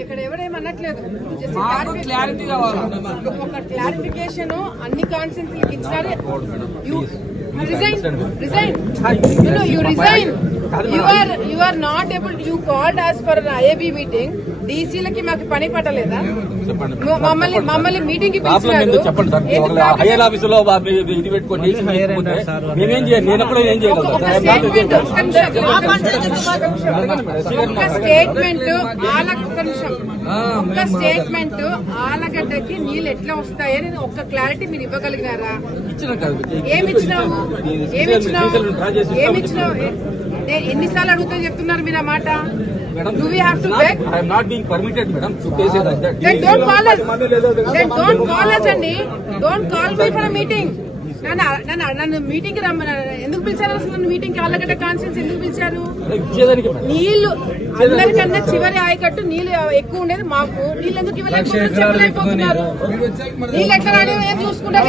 ఇక్కడ ఎవరేమనట్లేదు, ఒక క్లారిఫికేషన్ అన్ని కాన్స్టిట్యూన్సీలకు ఇచ్చినారు. You are not able. You called us for an IAB meeting. డీసీలకి మాకు పని పట్టలేదా? మమ్మల్ని మీటింగ్ కి పిలిచారు. స్టేట్మెంట్ ఆలగడ్డకి నీళ్ళు ఎట్లా వస్తాయని ఒక్క క్లారిటీ మీరు ఇవ్వగలిగినారా? ఏమిచ్చినావు? ఎన్నిసార్లు అడుగుతా చెప్తున్నారు మీరు ఆ మాట? Do we have to beg? I am not being permitted, madam, to say that. Then don't call us. Then don't call us, Andy. Don't call me for a meeting. నన్ను మీటింగ్ కి రమ్మని ఎందుకు పిలిచారు? అసలు నన్ను మీటింగ్ కి Allagadda conference ఎందుకు పిలిచారు? నీళ్లు అందరికన్నా చివరి ఆయకట్టు నీళ్లు ఎక్కువ ఉండేది మాకు. నీళ్ళు ఎందుకు చెప్పలేకపోతున్నారు? నీళ్ళు ఎట్లా రాని ఏం చూసుకుంటారు?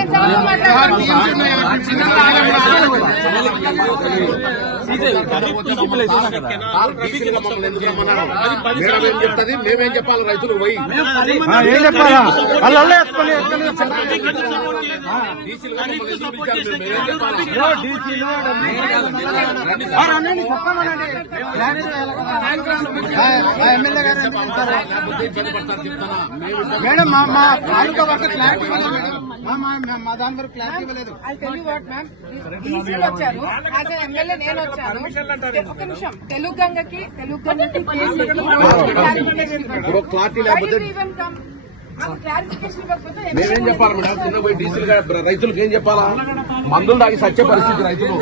చెప్తుంది మేమేం చెప్పాలి? రైతులు పోయి ఏం చెప్పాలా? మేడం మా క్లారిటీ మా దాని వరకు క్లారిటీ ఇవ్వలేదు. వచ్చారు ఎమ్మెల్యే, నేను వచ్చాను. ఒక నిమిషం. తెలుగు గంగకి క్లారిటీ లేకపోతే మేమేం చెప్పాలి మేడం? చిన్న పోయి డీజిల్ రైతులకు ఏం చెప్పాలా? మందులు తాగి సచ్చే పరిస్థితి రైతులు.